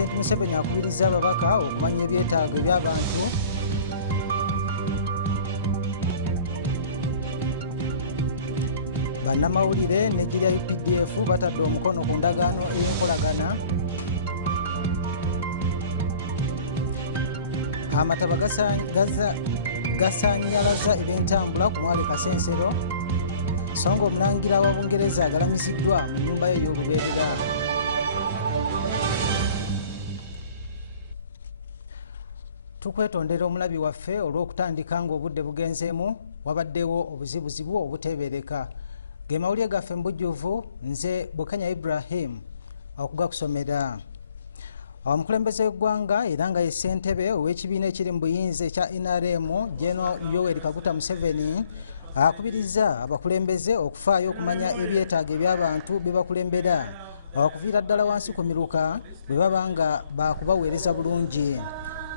President Museveni akubiriza ababaka okumanya ebyetaago by'abantu bannamawulire n'eggye lya UPDF batadde omukono ku ndagaano ey'enkolagana. Amataba gasaanyalaza ebyentambula ku mwale Kasensero, so nga omulangira wa Bungereza agalamiziddwa mu nnyumba ye ey'olubeerera. Tukwetondera omulabi waffe olw'okutandika ng'obudde bugenzeemu wabaddewo obuzibuzibu obuteebereka. Ge mawulire gaffe mbujjuvu, nze Bukenya Ibrahim okugakusomera. Omukulembeze w'eggwanga era nga ye ssentebe ow'ekibiina ekiri mu buyinza ekya NRM General Yoweri Kaguta Museveni akubiriza abakulembeze okufaayo okumanya ebyetaago by'abantu be bakulembera okuviira ddala wansi ku miruka bwe baba nga bakubaweereza bulungi.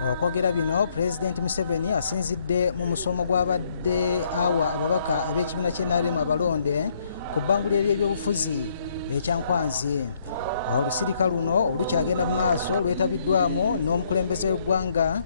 Okwogera bino President Museveni asinzidde mu musomo gw'abadde awa ababaka ab'ekibiina ky'NRM abalonde ku bbangula ery'ebyobufuzi ekyankwanzi. Olusirika luno olukyagenda mu maaso lwetabiddwamu n'omukulembeze w'eggwanga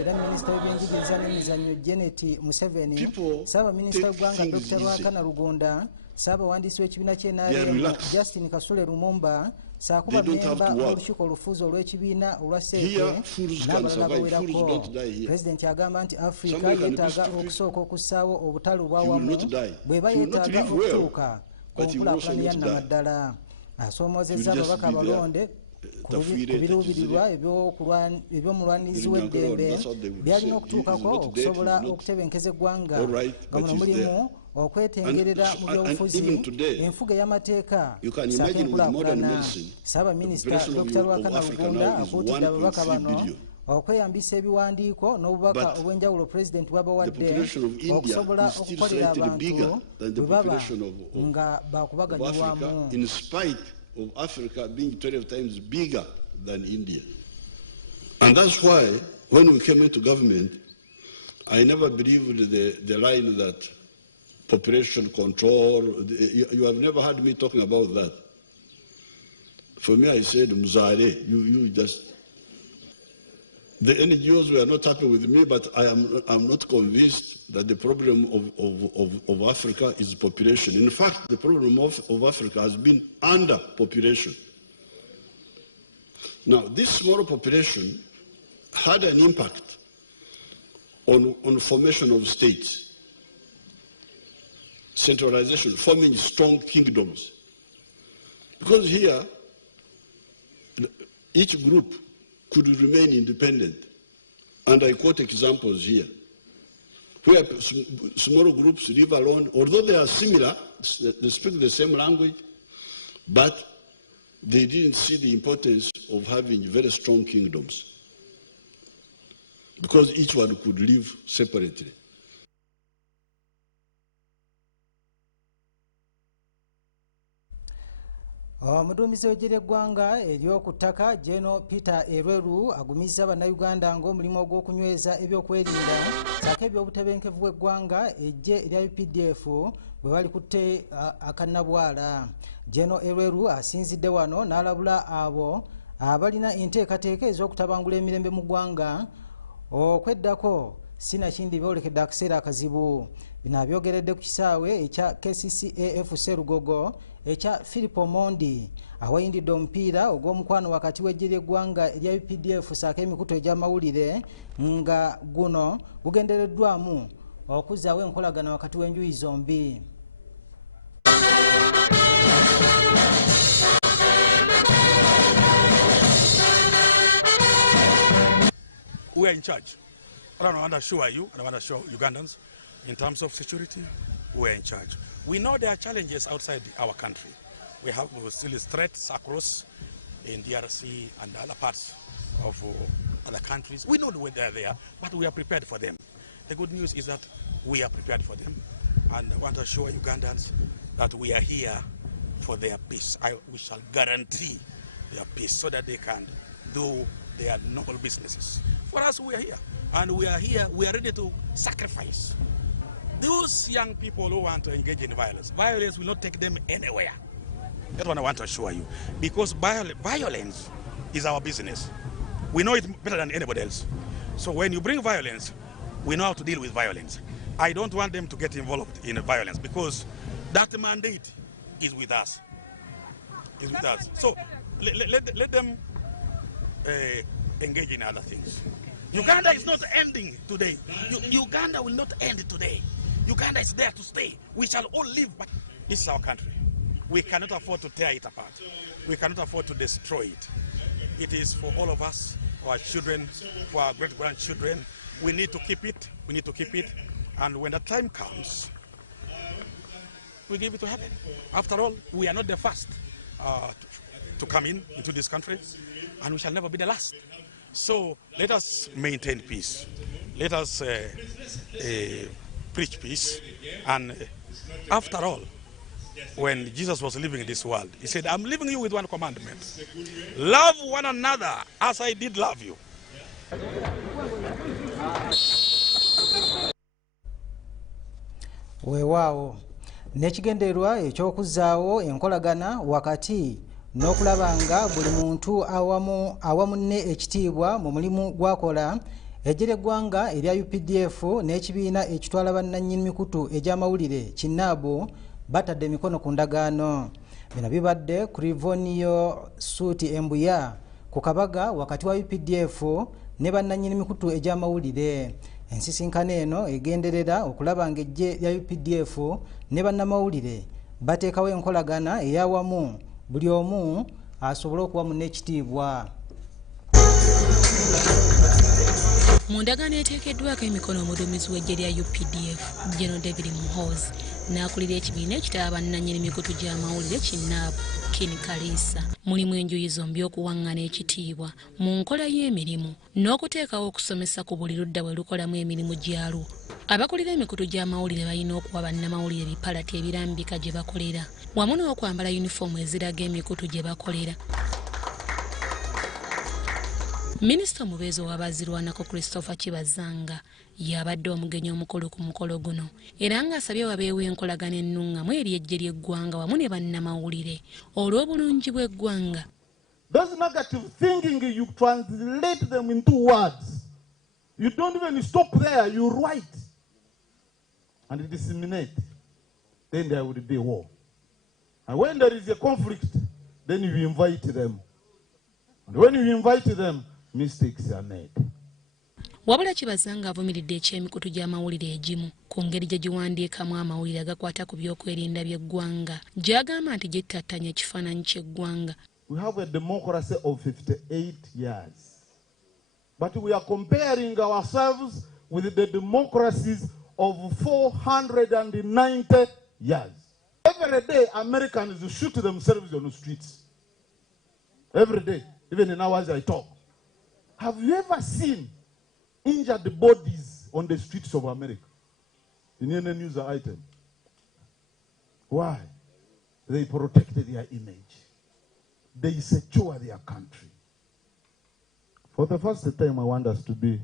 era minisita w'ebyenjigiriza n'emizannyo Janet Museveni, Ssaabaminisita w'eggwanga Dr. Rwakana Rugunda, Ssaabawandiisi w'ekibiina ky'NRM Justin Kasule Lumumba, saakuba memba w'olukiiko olufuzi olw'ekibiina olwa Seeke n'abalala bawerako. Pulezidenti agamba nti Afrika yeetaaga okusooka okussaawo obutale obwawamu bw'eba yeetaaga okutuuka ku nkulaakulana ya nnamaddala. Asoomozezza ababaka abalonde ku biruubirirwa eby'omulwanirizi w'eddembe byalina okutuukako okusobola okutebenkeza eggwanga nga muno mulimu okwetengerera mu byobufuzi, enfuga y'amateeka saako enkulaakulana. Ssaabaminisita Dr. Rwakana Rugunda akuutidde ababaka bano okweyambisa ebiwandiiko n'obubaka obw'enjawulo pulezidenti bw'abawadde okusobola okukolera abantu bwe baba nga bakubaganyirwamu. Of Africa being 12 times bigger than India. And that's why when we came into government, I never believed the line that population control, you have never heard me talking about that. For me, I said, Muzare, you just, the NGOs were not happy with me, but I'm not convinced that the problem of Africa is population. In fact, the problem of Africa has been underpopulation. Now, this small population had an impact on formation of states, centralization, forming strong kingdoms. Because here, each group could remain independent. And I quote examples here, where small groups live alone, although they are similar, they speak the same language, but they didn't see the importance of having very strong kingdoms, because each one could live separately. Omuduumizi w'eggye ly'eggwanga ery'oku ttaka General Peter Erweru agumizza bannayuganda ng'omulimu ogw'okunyweza ebyokwerinda saako ebyobutebenkevu bw'eggwanga eggye erya UPDF bwe balikutte akannabwala. General Erweru asinzidde wano n'alabula abo abalina enteekateeka ez'okutabangula emirembe mu ggwanga okweddako sinakindi byolekedde akaseera akazibu. Bino abyogeredde ku kisaawe ekya KCCAF Sserugogo ekya Philip Omondi awayindidde omupiira ogw'omukwano wakati w'eggye ly'eggwanga erya UPDF saako emikutu egy'amawulire nga guno gugendereddwamu okuzzaawo enkolagana wakati w'enjuyi zombi. We are in charge. I want to assure you, and I want to assure Ugandans, in terms of security, we are in charge. We know there are challenges outside our country. We have still threats across in DRC and other parts of other countries. We know where they are there, but we are prepared for them. The good news is that we are prepared for them, and I want to assure Ugandans that we are here for their peace. We shall guarantee their peace so that they can do their noble businesses. For us, we are here, and we are here, we are ready to sacrifice. Those young people who want to engage in violence, violence will not take them anywhere. That's what I want to assure you. Because violence is our business. We know it better than anybody else. So when you bring violence, we know how to deal with violence. I don't want them to get involved in violence because that mandate is with us. Is with us. So let them engage in other things. Uganda is not ending today. Uganda will not end today. Uganda is there to stay. We shall all live. But this is our country. We cannot afford to tear it apart. We cannot afford to destroy it. It is for all of us, for our children, for our great-grandchildren. We need to keep it. We need to keep it. And when the time comes, we give it to heaven. After all, we are not the first to come into this country, and we shall never be the last. So let us maintain peace. Let us preach peace. And after all, when Jesus was living in this world, he said, I'm leaving you with one commandment. Love one another as I did love you. Weewaawo n'ekigendererwa eky'okuzzaawo enkolagana wakati n'okulaba nga buli muntu awamu ne ekitiibwa mu mulimu gwakola eggye ly'eggwanga erya UPDF n'ekibiina ekitwala bannannyini mikutu egy'amawulire kinnaabo batadde emikono ku ndagaano. Bino bibadde ku Livoniyo Suuti Embuya ku kabaga wakati wa UPDF ne bannannyini mikutu egy'amawulire. Ensisinkano eno egenderera okulaba nga eggye lya UPDF ne bannamawulire bateekawo enkolagana ey'awamu buli omu asobole okuwamu n'ekitiibwa. Mu ndagaano eteekeddwako emikono omuduumizi w'eggye lya UPDF General David Muhoozi n'akulira ekibiina ekitaba bannannyini mikutu gy'amawulire kinnaabo Ken Kalisa. Mulimu enjuyi zombi okuwaŋŋana ekitiibwa mu nkola y'emirimu n'okuteekawo okusomesa ku buli ludda bwe lukolamu emirimu gyalwo. Abakulira emikutu gy'amawulire balina okuwa bannamawulire ebipalati ebirambika gye bakolera wamu n'okwambala yunifoomu eziraga emikutu gye bakolera. Minisita omubeezi ow'abazirwanako Christopher Kibazanga yabadde omugenyi omukulu ku mukolo guno era ng'asabye wabeewo enkolagana ennungamu eri eggye ly'eggwanga wamu ne bannamawulire olw'obulungi bw'eggwanga. Those negative thinking, you translate them into words. You don't even stop there, you write and disseminate. Then there will be war. And when there is a conflict, then you invite them. And when you invite them, mistakes are made. Wabula Kibazanga avumiridde eky'emikutu gy'amawulire egimu ku ngeri gye giwandiikamu amawulire agakwata ku byokwerinda by'eggwanga gy'agamba nti gyettattanya ekifaananyi ky'eggwanga. We have a democracy of 58 years. But we are comparing ourselves with the democracies of 490 years. Every day Americans shoot themselves on the streets. Every day, even in hours I talk. Have you ever seen injured bodies on the streets of America in any news item? Why? They protect their image. They secure their country. For the first time, I want us to be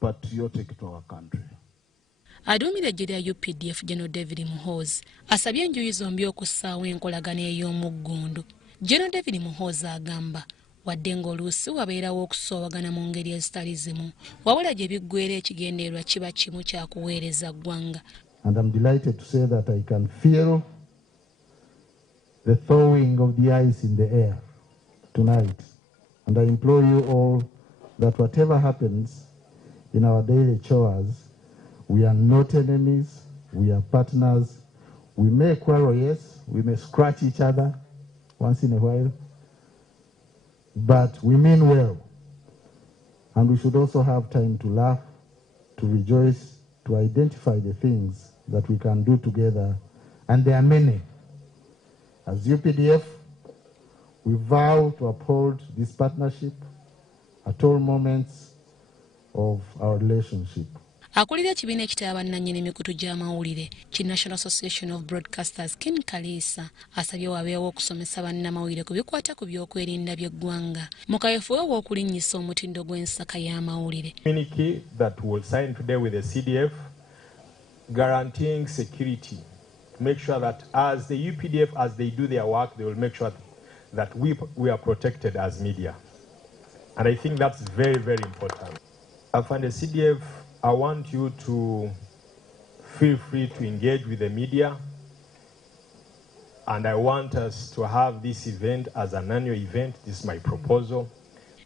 patriotic to our country. Aduumira eggye lya UPDF General David Muhoozi asabye enjuyi zombi okussaawo enkolagana ey'omuggundu. General David Muhoozi agamba wadde ng'oluusi wabeerawo okusoowagana mu ngeri ezitali zimu wabula gye biggweera ekigendererwa kiba kimu kya kuweereza ggwanga. And I'm delighted to say that I can feel the thawing of the ice in the air tonight. And I implore you all that whatever happens in our daily chores, we are not enemies, we are partners. We may quarrel, yes, we may scratch each other once in a while, but we mean well. And we should also have time to laugh, to rejoice, to identify the things that we can do together. And there are many. As UPDF, we vow to uphold this partnership at all moments of our relationship. Akulira ekibiina ekitaba bannannyini mikutu gy'amawulire ki National Association of Broadcasters Ken Kalisa asabye wabeewo okusomesa bannamawulire ku bikwata ku byokwerinda by'eggwanga mu kaweefube w'okulinnyisa omutindo gw'ensaka y'amawulire. Communique that was signed today with the CDF guaranteeing security to make sure that as the UPDF, as they do their work, they will make sure that we are protected as media. And I think that's very, very important. And the CDF, I want you to feel free to engage with the media. And I want us to have this event as an annual event. This is my proposal.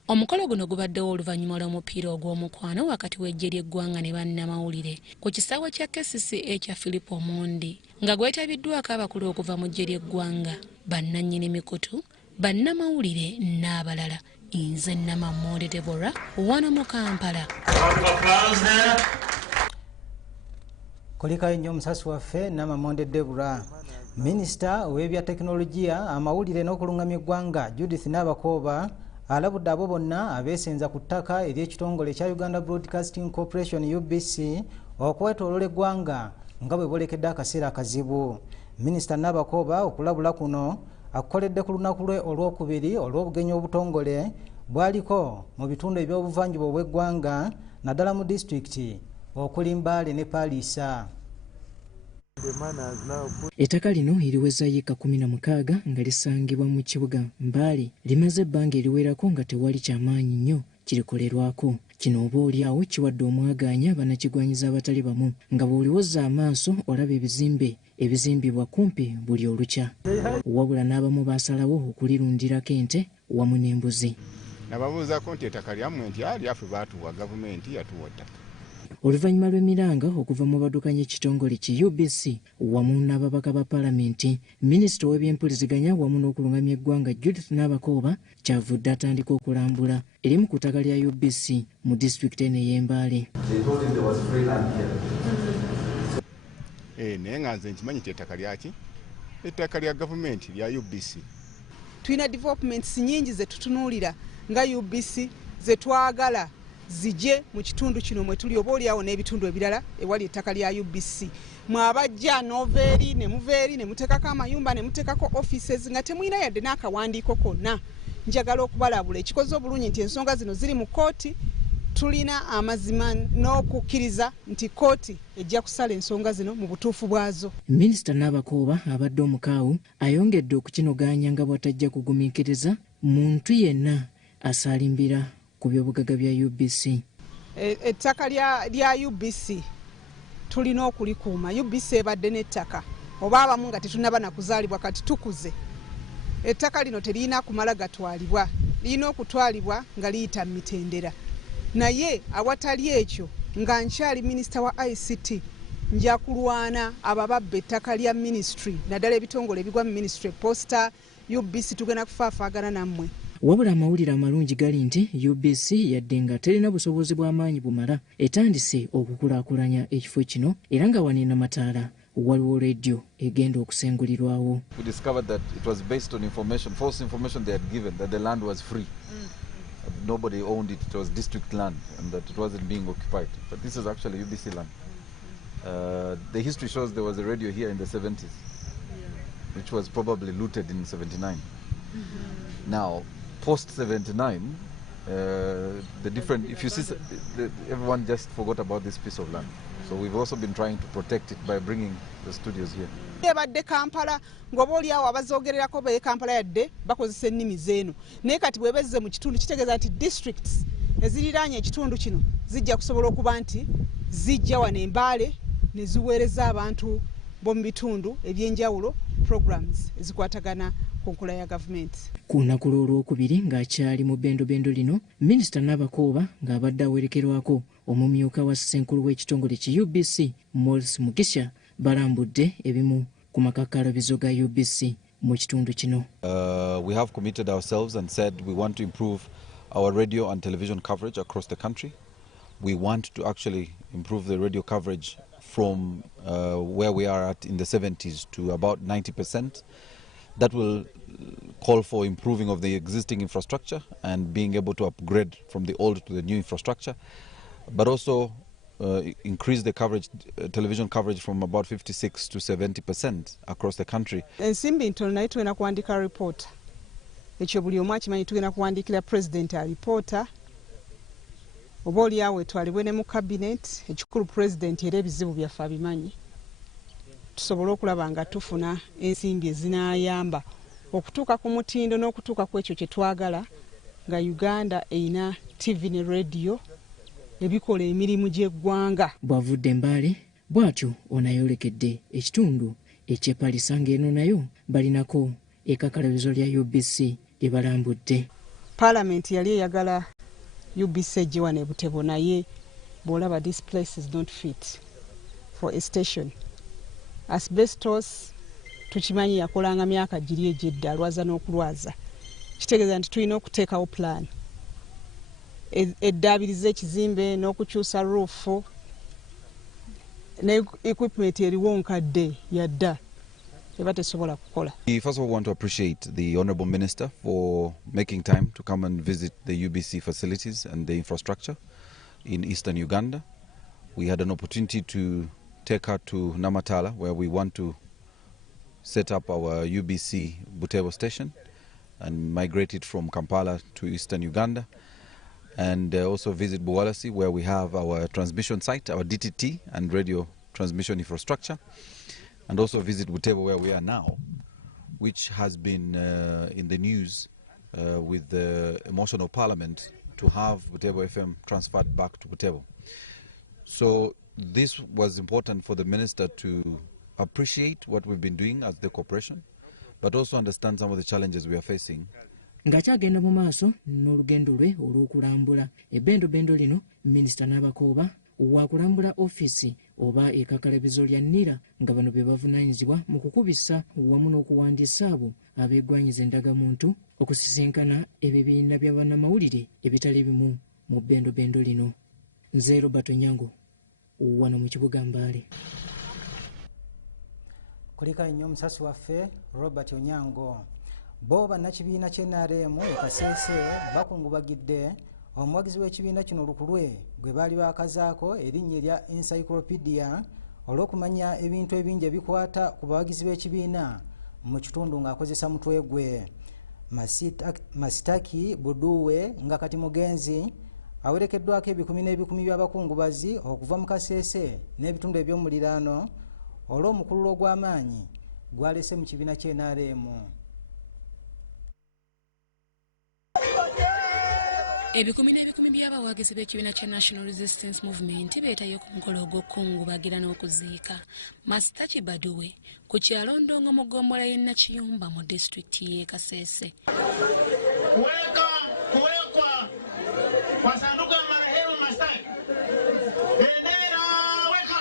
Omukolo guno gubaddewo oluvannyuma lw'omupiira ogw'omukwano wakati w'eggye ly'eggwanga ne bannamawulire ku kisaawe kya KCCA kya Philip Omondi nga gwetabiddwako abakulu okuva mu ggye ly'eggwanga, bannannyini mikutu, bannamawulire n'abalala. Nze Namamonde Deborah, wano mu Kampala. Kulikayo nnyo omusasi waffe Namamonde Deborah. Minisita ow'ebya tekinologiya, amawulire n'okulungamya eggwanga Judith Nabakooba alabudde abo bonna abeesenza ku ttaka ery'ekitongole kya Uganda Broadcasting Corporation UBC okwetooloola eggwanga nga bwe bolekedde akaseera akazibu. Minisita Nabakooba okulabula kuno akukoledde ku lunaku lwe olwokubiri olw'obugenyi obutongole bwaliko mu bitundu eby'obuvanjuba obw'eggwanga naddala mu disitulikiti okuli Mbale ne Paliisa. Ettaka lino eriweza yiika 16 nga lisangibwa mu kibuga Mbale limaze ebbanga eriwerako nga tewali kyamaanyi nnyo kirikolerwako. Kino oba oliawo kiwadde omwagaanya bannakigwanyiza abatali bamu nga bw'oliwoza amaaso olaba ebizimbe ebizimbibwa kumpi buli olukya. Wabula n'abamu baasalawo okulirundirako ente wamu n'embuzi. Nababuuzaako nti ettaka lyammwe nti lyaffe baatuwa gavumenti yatuwa ettaka. Oluvannyuma lw'emiranga okuva mu baddukanya ekitongole ki UBC wamu n'ababaka ba paalamenti, minisita w'ebyempuliziganya wamu n'okulungamya eggwanga Judith Nabakooba kyavudde atandika okulambula erimu ku ttaka lya UBC mu disitulikiti eno ey'Embale. Naye nga nze nkimanyi ettaka lyaki? Ettaka lya gavumenti lya UBC. Tulina developments nyingi ze tutunuulira nga UBC ze twagala zije mu kitundu kino mwe tuli oba oliawo n'ebitundu ebirala ewali ettaka lya UBC. Mwabajja noveeri ne muveeri ne muteekako amayumba ne muteekako offices nga temulina yadde n'akawandiiko konna. Njagala okubalabula ekikoze obulungi nti ensonga zino ziri mu kooti. Tulina amazima n'okukkiriza nti kooti ejja kusala ensonga zino mu butuufu bwazo. Minisita Nabakooba abadde omukaawu ayongedde okukinoganya nga bw'atajja kugumiikiriza muntu yenna asaalimbira ku by'obugagga bya UBC. Ettaka lya UBC tulina okulikuuma. UBC ebadde n'ettaka oba abamu nga tetunaba na kuzaalibwa kati tukuze. Ettaka lino terina kumala gatwalibwa, lirina okutwalibwa nga liyita mu mitendera. Naye awatali ekyo nga nkyali minisita wa ICT nja kulwana abababba ettaka lya ministry naddala ebitongole ebigwa mu ministry posta UBC tugenda kufaafaagana nammwe. Wabula amawulire amalungi gali nti UBC yadde nga terina busobozi bw'amaanyi bumala etandise okukulaakulanya ekifo kino era nga wanina mataala waliwo radio egenda okusengulirwawo. We discovered that it was based on information, false information they had given, that the land was free. Nobody owned it, it was district land and that it wasn't being occupied. But this is actually UBC land. The history shows there was a radio here in the 70s, which was probably looted in 79. Now, post-79, the different, if you see, everyone just forgot about this piece of land. So we've also been trying to protect it by bringing the studios here. Badde Kampala ngoba oliawo abazoogererako be Kampala yadde bakozesa ennimi z'eno naye kati bwebezze mu kitundu kitegeeza nti districts eziriraanye ekitundu kino zijja kusobola okuba nti zijja wano Embale ne ziweereza abantu b'omu bitundu eby'enjawulo programs ezikwatagana ku nkola ya gavumenti. Ku lunaku olwokubiri ng'akyali mu bbendobendo lino, minisita Nabakooba ng'abadde awerekerwako omumyuka wa ssenkulu w'ekitongole ki UBC Morris Mugisha balambudde ebimu ku makakalabizo ga UBC mu kitundu kino. We have committed ourselves and said we want to improve our radio and television coverage across the country. We want to actually improve the radio coverage from where we are at in the 70s to about 90%. That will call for improving of the existing infrastructure and being able to upgrade from the old to the new infrastructure, but also increase the coverage, television coverage from about 56 to 70% across the country. Ensimbi ntono naye tugenda kuwandiika reporter. Ekyo buli omu akimanyi tugenda kuwandiikira president a reporter. Oba oliawo etwalibwe ne mu cabinet ekikulu president era ebizibu byaffe abimanyi. tusobole okulaba nga tufuna ensimbi ezinayamba okutuuka ku mutindo n'okutuuka ku ekyo kye twagala nga Uganda eyina TV ne radio ebikola emirimu gy'eggwanga. Bw'avudde Mbale bw'atyo onayolekedde ekitundu ekyepalisa ng'eno nayo balinako ekakalabizo lya UBC lye balambudde. Paalamenti yali eyagala UBC ejje wano e Butembo naye bw'olaba this place is not fit for a station. Asbestos tukimanyi yakolanga myaka giri egyedda alwaza n'okulwaza. Kitegeeza nti tulina okuteekawo plan eddaabiriza ekizimbe n'okukyusa ruufu ne equipment eriwo nkadde yadda eba tesobola kukola. We first of all want to appreciate the Honourable Minister for making time to come and visit the UBC facilities and the infrastructure in eastern Uganda. We had an opportunity to take her to Namatala, where we want to set up our UBC Butembo station and migrate it from Kampala to eastern Uganda, and also visit Buwalasi, where we have our transmission site, our DTT and radio transmission infrastructure, and also visit Butembo, where we are now, which has been in the news with the motion of Parliament to have Butembo FM transferred back to Butembo. So this was important for the Minister to appreciate what we've been doing as the corporation, but also understand some of the challenges we are facing. Ng'akyagenda mu maaso n'olugendo lwe olw'okulambula ebbendobendo lino, Minisita n'abakooba wa kulambula ofiisi oba ekakalabizo lya NEERO nga bano be bavunaanyizibwa mu kukubisa wamu n'okuwandiisa abo abeegwanyiza endagamuntu okusisinkana ebibiina bya bannamawulire ebitali bimu mu bbendobendo lino. Nze Robert Onyango wano mu kibuga Mbale. Kulika nnyo musasi waffe Robert Onyango. Bo bannakibiina ky'NRM e Kasese bakungubagidde omuwagizi w'ekibiina kino Lukulwe gwe baali bakazaako erinnya erya encyclopedia olw'okumanya ebintu ebingi ebikwata ku bawagizi b'ekibiina mu kitundu ng'akozesa mutwe gwe. Masitaki Buduwe nga kati mugenzi awerekeddwako ebikumi n'ebikumi by'abakungubazi okuva mu Kasese n'ebitundu eby'omuliraano olw'omukululo ogw'amaanyi gwalese mu kibiina ky'NRM. Ebikumi n'ebikumi by'abawagizi b'ekibiina kya National Resistance Movement beetayo ku mukolo ogw'okukungubagira n'okuziika Masitaki Baduwe ku kyalo Ndongo mu ggombolola y'e Nakiyumba mu disitulikiti y'e Kasese. Kuwekwa kwa sanduku ya marehemu Masitaki. Bendera weka.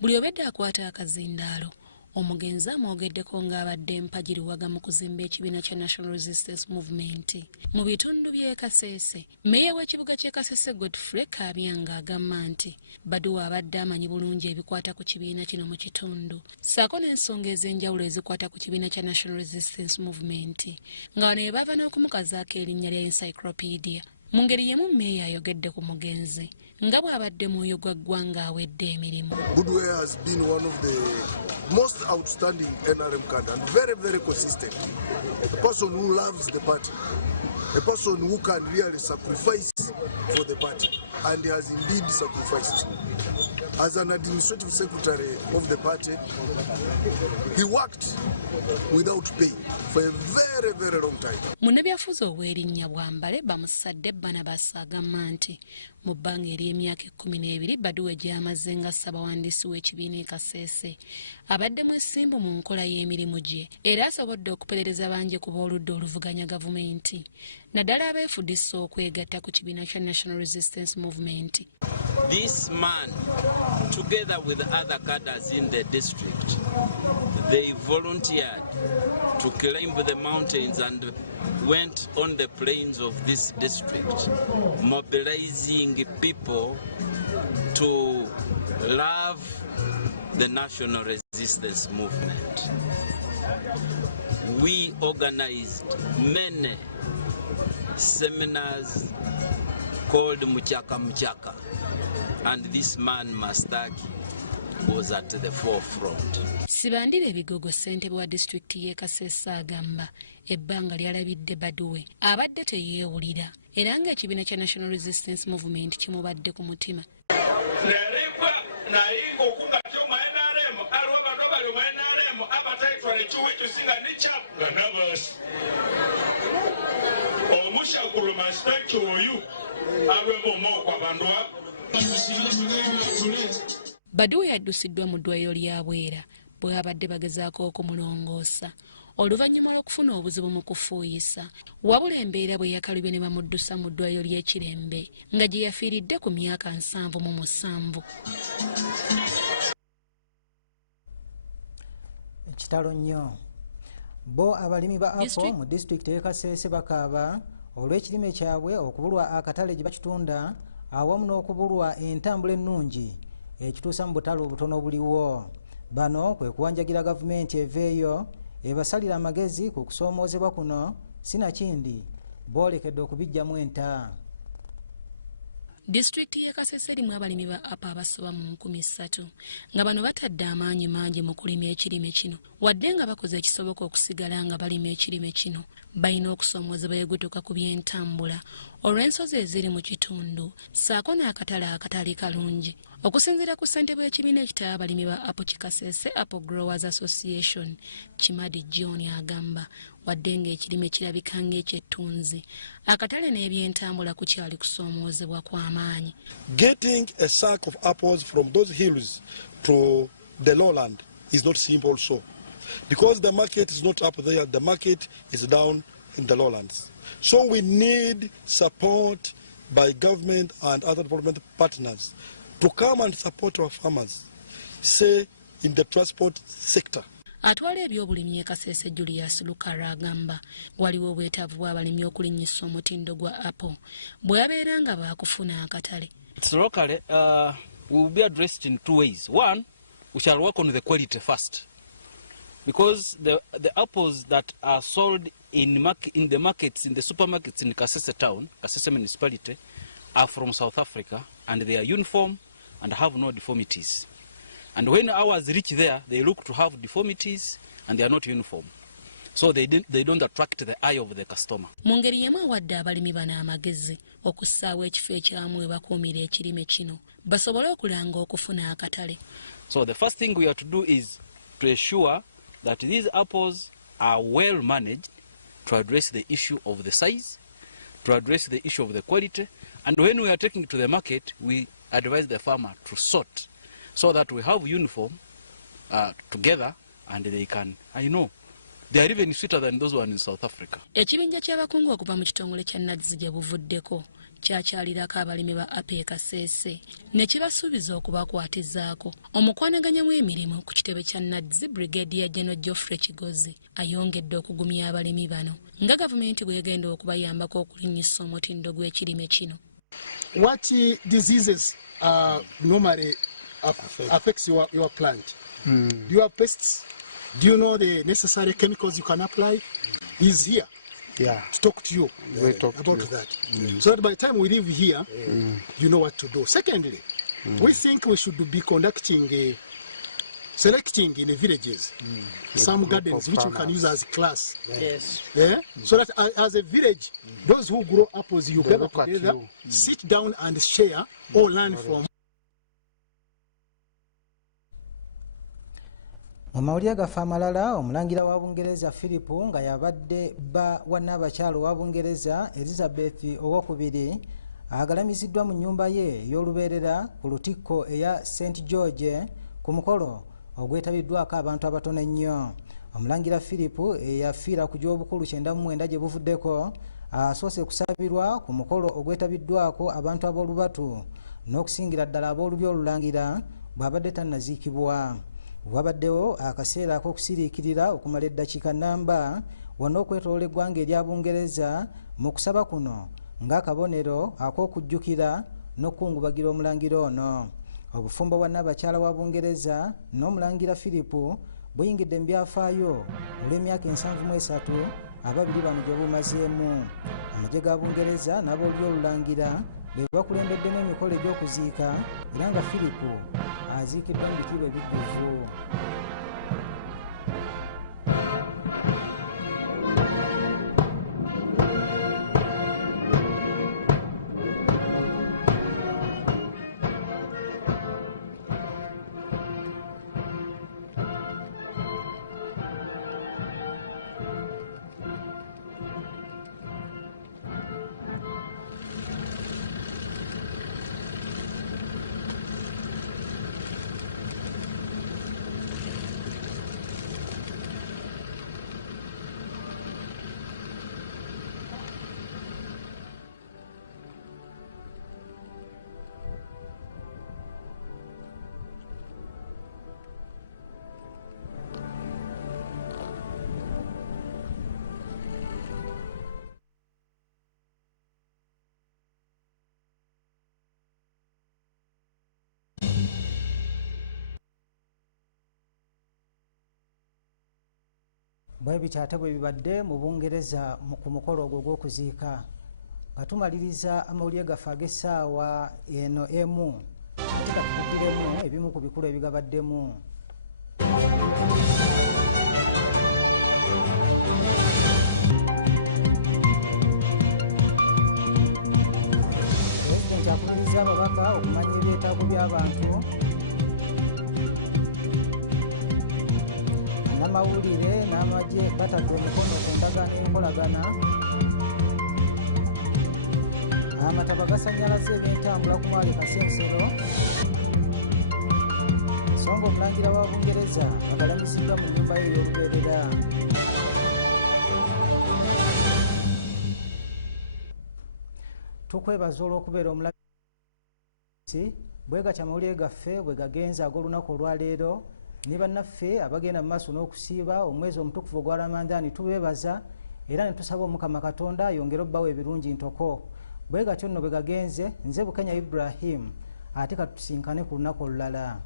Buli obedde akwata akazindaalo omugenzi amwogeddeko ng'abadde mpagiriwaga mu kuzimba ekibiina kya National Resistance Movement mu bitundu by'e Kasese. Meeya w'ekibuga ky'e Kasese Godfrey Kabyanga agamba nti Baduwe abadde amanyi bulungi ebikwata ku kibiina kino mu kitundu ssaako n'ensonga ez'enjawulo ezikwata ku kibiina kya National Resistance Movement nga wano we bava n'okumukazaako erinnya lya encyclopedia. Mu ngeri yemu Meeya ayogedde ku mugenzi nga bw'abadde mwoyo gwa ggwanga awedde emirimu. Baduwe has been one of the most outstanding NRM cadre and very, very consistent. A person who loves the party, a person who can really sacrifice for the party, and has indeed sacrificed. As an administrative secretary of the party, he worked without pay for a very, very long time. Munnabyafuzi ow'erinnya Bwambale bamusadde Barnabas agamba nti mu bbanga ery'emyaka 12 Baduwe gy'amaze nga ssabawandiisi w'ekibiina e Kasese abaddemu essimbu mu nkola y'emirimu gye era asobodde okuperereza bangi ku b'oludda oluvuganya gavumenti naddala abeefudisa okwegatta ku kibiina kya National Resistance Movement. This man, together with other cadres in the district, they volunteered to climb the mountains and went on the plains of this district, mobilizing people to love the National Resistance Movement. We organized many seminars called Muchaka Muchaka, and this man Masitaki was at the forefront. Sibandire Bigogo ssentebe wa disitulikiti y'e Kasese agamba ebbanga lyalabidde Baduwe abadde teyeewulira era ng'ekibiina kya National Resistance Movement kimubadde ku mutima. Baduwe yaddusiddwa mu ddwaliro lya Bwera bwe babadde bagezaako okumulongoosa oluvannyuma lw'okufuna obuzibu mu kufuuyisa wabula embeera bwe yakalubye ne bamuddusa mu ddwaliro ly'Ekirembe nga gye yafiiridde ku myaka 77. Ekitalo nnyo bo abalimi ba apple mu disitulikiti y'e Kasese bakaaba olw'ekirime kyabwe okubulwa akatale gye bakitunda awamu n'okubulwa entambula ennungi ekituusa mu butale obutono obuliwo. Bano kwe kuwanjagira gavumenti eveeyo ebasalira amagezi ku kusoomoozebwa kuno sinakindi boolekedde okubiggyamu enta. Disitulikiti y'e Kasese erimu abalimi ba apple abasoba mu 3,000 nga bano batadde amaanyi mangi mu kulima ekirime kino wadde nga bakoze ekisoboka okusigala nga balima ekirime kino balina okusoomoozebwa egutuka ku by'entambula olw'ensozi eziri mu kitundu ssaako n'akatale akatali kalungi. Okusinziira ku ssentebe w'ekibiina ekitaba abalimi ba apple Kasese Apple Growers Association Kimadi John agamba wadde ng'ekirime kirabika ng'ekyettunzi akatale n'ebyentambula kukyali kusoomoozebwa kw'amaanyi. Getting a sack of apples from those hills to the lowland is not simple also because the market is not up there, the market is down in the lowlands. So we need support by government and other development partners to come and support our farmers, say in the transport sector. Atwala ebyobulimi e Kasese Julius Lukara agamba waliwo obwetaavu bw'abalimi okulinnyisa omutindo gwa apple bwe babeera nga baakufuna akatale. It's locally will be addressed in 2 ways. One, we shall work on the quality first because the apples that are sold in the markets, in the supermarkets in Kasese town, Kasese municipality, are from South Africa and they are uniform and have no deformities. And when ours reach there, they look to have deformities and they are not uniform. So they don't attract the eye of the customer. Mu ngeri y'emu awadde abalimi bano amagezi okussaawo ekifo ekyamu we bakuumira ekirime kino basobole okulanga okufuna akatale. So the first thing we have to do is to ensure that these apples are well managed to address the issue of the size, to address the issue of the quality, and when we are taking it to the market, we advise the farmer to sort so that we have uniform together and they can, I know, they are even sweeter than those ones in South Africa. Ekibinja ky'abakungu okuva mu kitongole kya NADS gye buvuddeko kyakyalirako abalimi ba apple Kasese ne kibasuubiza okubakwatizaako. Omukwanaganya w'emirimu ku kitebe kya NADS Brigadier General Geoffrey Kigozi ayongedde okugumya abalimi bano nga gavumenti bw'egenda okubayambako okulinnyisa omutindo gw'ekirime kino. What diseases normally affects your plant? Do you have pests? Do you know the necessary chemicals you can apply? He's here to talk to you about that. So that by the time we leave here, you know what to do. Secondly, we think we should be conducting selecting in the villages some gardens which you can use as class. Yes. Yeah? So that as a village, those who grow apples, you gather together, sit down and share or learn from. Mu mawulire gafa amalala omulangira wa Bungereza Philip nga yabadde bba wa Nnaabakyalo wa Bungereza Elizabeth II agalamiziddwa mu nnyumba ye ey'olubeerera ku lutikko eya St George ku mukolo ogwetabiddwako abantu abatono ennyo. Omulangira Philip eyafiira ku gy'obukulu 99 gye buvuddeko asoose kusabirwa ku mukolo ogwetabiddwako abantu ab'olubatu n'okusingira ddala ab'olulyo olulangira bw'abadde tannaziikibwa. Wabaddewo akaseera ak'okusiriikirira okumala eddakiika nnamba wano okwetoloola eggwanga erya Bungereza mu kusaba kuno ng'akabonero ak'okujjukira n'okukungubagira omulangira ono. Obufumbo bwa Nnaabakyala wa Bungereza n'omulangira Philip buyingidde mu byafaayo olw'emyaka 73 ababiri bano gye bumazeemu. Amagye ga Bungereza n'aboolulyo olulangira be bakulembeddemu emikolo egy'okuziika era nga Philip aziikiddwa mu bitiibwa ebijjuvu. bwe bityo ate bwe bibadde mu Bungereza ku mukolo ogwo gw'okuziika nga tumaliriza amawulire gaffe ag'essaawa eno emu ate nga tukuddiremu ebimu ku bikulu ebigabaddemu. Pulezidenti akubiriza ababaka okumanya ebyetaago by'abantu, n'amawulire n'amagye batadde omukono ku ndagaano y'enkolagana. Amataba gasannyalaza ebyentambula ku mwali Kasensero, so nga omulangira wa Bungereza agalamiziddwa mu nnyumba ye ey'olubeerera. Tukwebaza olw'okubeera omulabi bwe gatya amawulire gaffe bwe gagenze ag'olunaku olwaleero. Ne bannaffe abagenda mu maaso n'okusiiba omwezi omutukuvu ogwa Ramadani tubeebaza era ne tusaba Omukama Katonda ayongere obbawo ebirungi ntoko. Bwe gatyo nno bwe gagenze, nze Bukenya Ibrahim ate katusinkane ku lunaku olulala.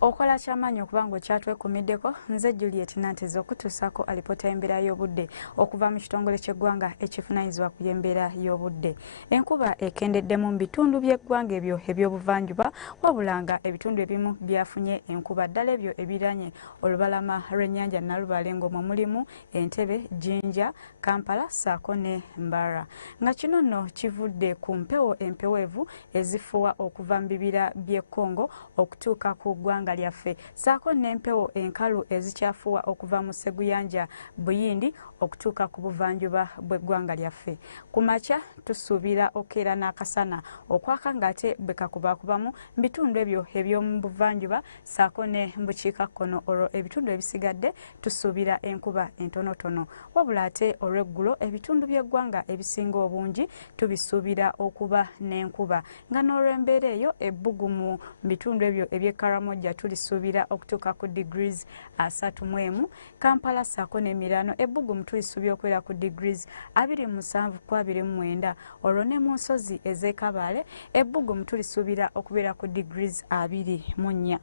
Okola kyamaanyi okuba ng'okyatwekumiddeko. Nze Juliet Nanteze okutuusaako alipoota y'embeera y'obudde okuva mu kitongole ky'eggwanga ekivunaanyizibwa ku y'embeera y'obudde. Enkuba ekendeddemu mu bitundu by'eggwanga ebyo eby'obuvanjuba, wabula nga ebitundu ebimu byafunye enkuba ddala ebyo ebiranye olubalama lw'ennyanja Nalubale ng'omwo mulimu Entebbe, Jinja, Kampala ssaako ne Mbarara. Nga kino nno kivudde ku mpewo empeweevu ezifuwa okuva mu bibira by'e Congo okutuuka ku ggwanga lyaffe, ssaako n'empewo enkalu ezikyafuwa okuva mu Seguyanja Buyindi okutuuka ku buvanjuba bw'eggwanga lyaffe. Ku makya tusuubira okeera n'akasana okwaka ng'ate bwe kakubaakubamu mu bitundu ebyo eby'omu buvanjuba ssaako ne mu bukiikakkono. Olwo ebitundu ebisigadde tusuubira enkuba entonotono, wabula ate olw'eggulo ebitundu by'eggwanga ebisinga obungi tubisuubira okuba n'enkuba, nga n'olw'embeera eyo ebbugumu mu bitundu ebyo eby'e Karamoja tulisuubira okutuuka ku degrees 31, Kampala ssaako n'emirano ebbugumu tulisuubira okubeera ku degrees 27 ku 29. Olwo ne mu nsozi ez'e Kabale ebbugumu tulisuubira okubeera ku degrees 24.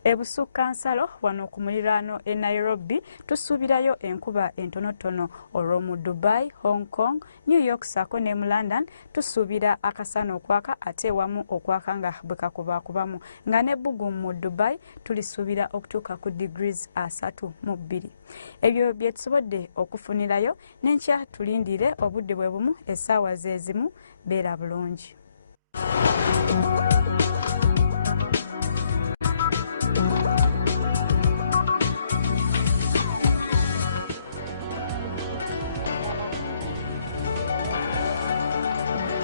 Ebusukkansalo wano ku muliraano e Nairobi tusuubirayo enkuba entonotono. Olwo mu Dubai, Hong Kong, New York ssaako ne mu London tusuubira akasana okwaka ate wamu okwaka nga bwe kakubaakubamu, nga n'ebbugumu mu Dubai tulisuubira okutuuka ku degrees 32. Ebyo bye tusobodde okufunirayo, n'enkya tulindire obudde bwe bumu essaawa ze zimu. Beera bulungi.